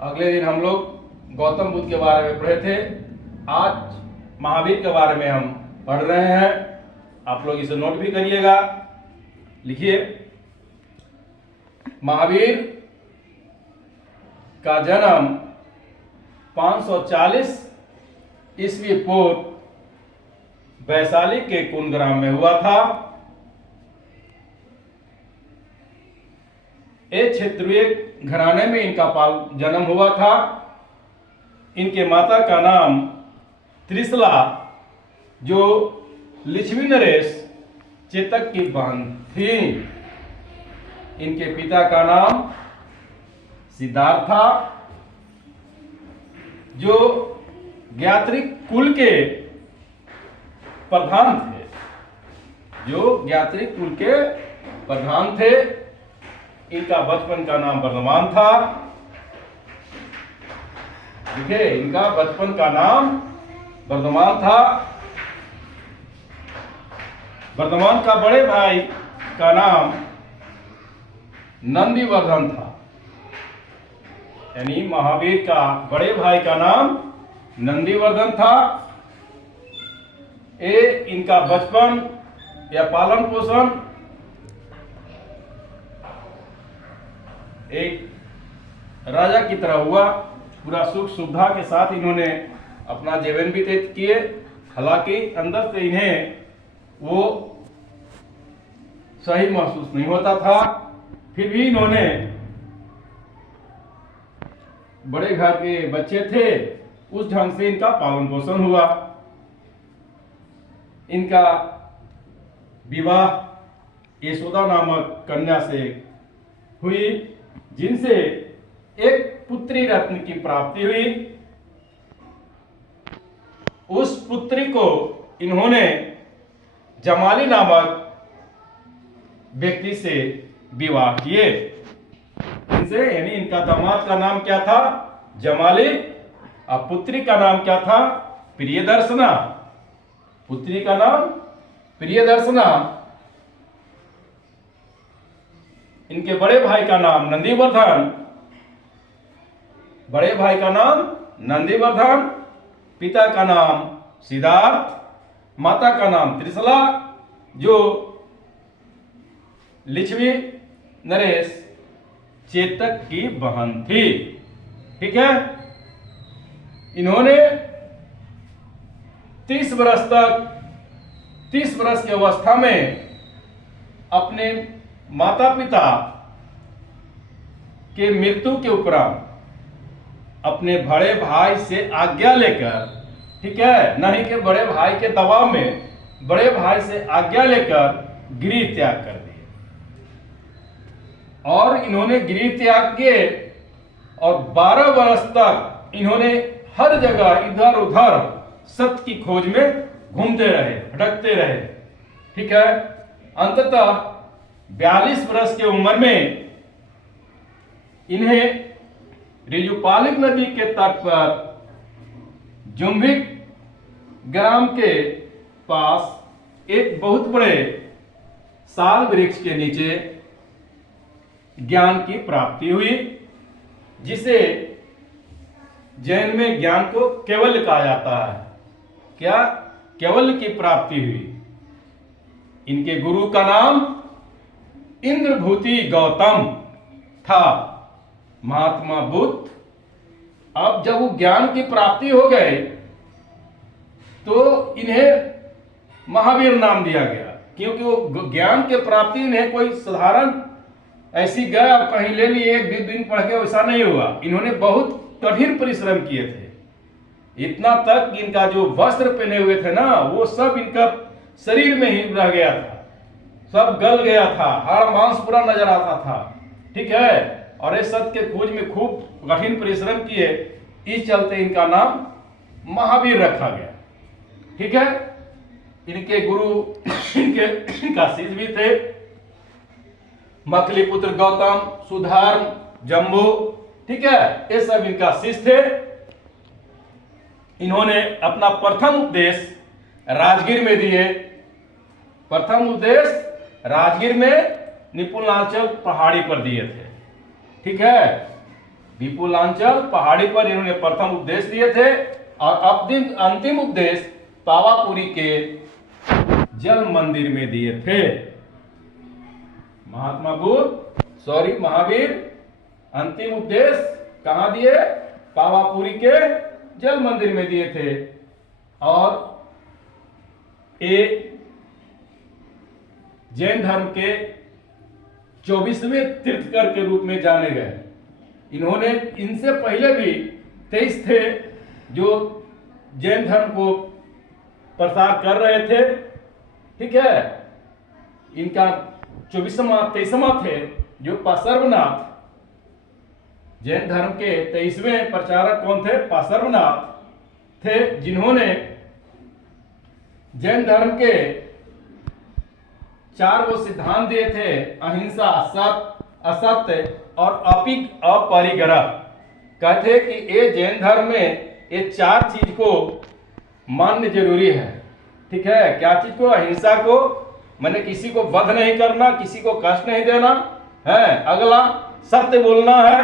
अगले दिन हम लोग गौतम बुद्ध के बारे में पढ़े थे। आज महावीर के बारे में हम पढ़ रहे हैं। आप लोग इसे नोट भी करिएगा, लिखिए। महावीर का जन्म 540 ईस्वी पूर्व वैशाली के कुंदग्राम में हुआ था। एक क्षत्रिय घराने में इनका जन्म हुआ था। इनके माता का नाम त्रिशला, जो लिच्छवी नरेश चेतक की बहन थी। इनके पिता का नाम सिद्धार्थ था, जो ज्ञात्रिक कुल के प्रधान थे। इनका बचपन का नाम वर्धमान था। देखिए, इनका बचपन का नाम वर्धमान था। वर्धमान का बड़े भाई का नाम नंदीवर्धन था। यानी महावीर का बड़े भाई का नाम नंदीवर्धन था। इनका बचपन या पालन पोषण एक राजा की तरह हुआ। पूरा सुख सुविधा के साथ इन्होंने अपना जीवन व्यतीत किए। हालांकि अंदर से इन्हें वो सही महसूस नहीं होता था, फिर भी इन्होंने, बड़े घर के बच्चे थे, उस ढंग से इनका पालन पोषण हुआ। इनका विवाह यशोदा नामक कन्या से हुई, जिनसे एक पुत्री रत्न की प्राप्ति हुई। उस पुत्री को इन्होंने जमाली नामक व्यक्ति से विवाह किए। इनसे, यानी इनका दामाद का नाम क्या था? जमाली। और पुत्री का नाम क्या था? प्रियदर्शना। पुत्री का नाम प्रियदर्शना। इनके बड़े भाई का नाम नंदीवर्धन। पिता का नाम सिद्धार्थ, माता का नाम त्रिशला, जो लिच्छवी नरेश चेतक की बहन थी। ठीक है। इन्होंने 30 वर्ष की अवस्था में अपने माता पिता के मृत्यु के उपरांत अपने बड़े भाई से आज्ञा लेकर, ठीक है, नहीं कि बड़े भाई के दबाव में, बड़े भाई से आज्ञा लेकर गृह त्याग कर दिए। और इन्होंने गृह त्याग किए और 12 वर्ष तक इन्होंने हर जगह इधर उधर सत्य की खोज में घूमते रहे, भटकते रहे। ठीक है। अंततः 42 वर्ष की उम्र में इन्हें रिजुपालिक नदी के तट पर जुम्भिक ग्राम के पास एक बहुत बड़े साल वृक्ष के नीचे ज्ञान की प्राप्ति हुई, जिसे जैन में ज्ञान को केवल्य कहा जाता है। क्या? केवल्य की प्राप्ति हुई। इनके गुरु का नाम इंद्रभूति गौतम था, महात्मा बुद्ध। अब जब वो ज्ञान की प्राप्ति हो गए तो इन्हें महावीर नाम दिया गया, क्योंकि वो ज्ञान के प्राप्ति इन्हें कोई साधारण ऐसी गया कहीं ले लिए एक दिन पढ़ के, वैसा नहीं हुआ। इन्होंने बहुत कठिन परिश्रम किए थे। इतना तक कि इनका जो वस्त्र पहने हुए थे ना, वो सब इनका शरीर में ही रह गया था, सब गल गया था, हाड़ मांस पूरा नजर आता था। ठीक है। और इस सत्य के खोज में खूब कठिन परिश्रम किए, इस चलते इनका नाम महावीर रखा गया। ठीक है। इनके गुरु इनका शिष्य भी थे, मखलीपुत्र गौतम, सुधार, जम्बू। ठीक है। ये सब इनका शिष्य थे। इन्होंने अपना प्रथम उपदेश राजगीर में दिए। प्रथम उपदेश राजगीर में निपुणाचल पहाड़ी पर दिए थे। ठीक है। विपुलांचल पहाड़ी पर इन्होंने प्रथम उपदेश दिए थे और अंतिम उपदेश पावापुरी के जल मंदिर में दिए थे। महावीर अंतिम उपदेश कहां दिए? पावापुरी के जल मंदिर में दिए थे और ये जैन धर्म के 24वें तीर्थकर के रूप में जाने गए। इन्होंने इनसे पहले भी 23 थे जो जैन धर्म को प्रसार कर रहे थे, ठीक है। इनका 23वां थे जो पार्श्वनाथ। जैन धर्म के 23वें प्रचारक कौन थे? पार्श्वनाथ थे, जिन्होंने जैन धर्म के 4 वो सिद्धांत दिए थे: अहिंसा, सत्य, असत्य और अपरिग्रह। कहते कि ये जैन धर्म में ये 4 चीज को मानना जरूरी है, ठीक है। क्या चीज को? अहिंसा को, मैंने किसी को वध नहीं करना, किसी को कष्ट नहीं देना है। अगला सत्य बोलना है,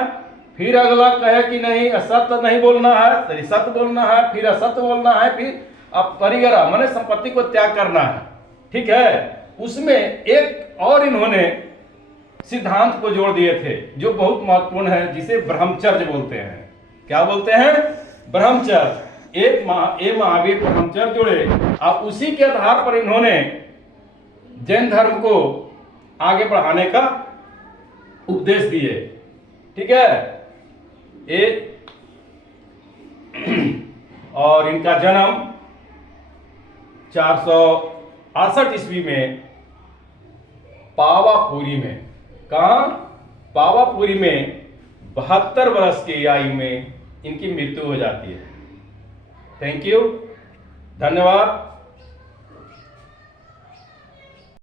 फिर अगला कहे कि नहीं असत्य नहीं बोलना है, सत्य बोलना है, फिर असत्य बोलना है, फिर अपरिग्रह मैंने संपत्ति को त्याग करना है, ठीक है। उसमें एक और इन्होंने सिद्धांत को जोड़ दिए थे जो बहुत महत्वपूर्ण है, जिसे ब्रह्मचर्य बोलते हैं। क्या बोलते हैं? ब्रह्मचर्य। एक महावीर ब्रह्मचर्य जोड़े और उसी के आधार पर इन्होंने जैन धर्म को आगे बढ़ाने का उपदेश दिए, ठीक है। और इनका जन्म 468 ईस्वी में पावापुरी में, कहा? पावापुरी में 72 वर्ष की आयु में इनकी मृत्यु हो जाती है। थैंक यू, धन्यवाद।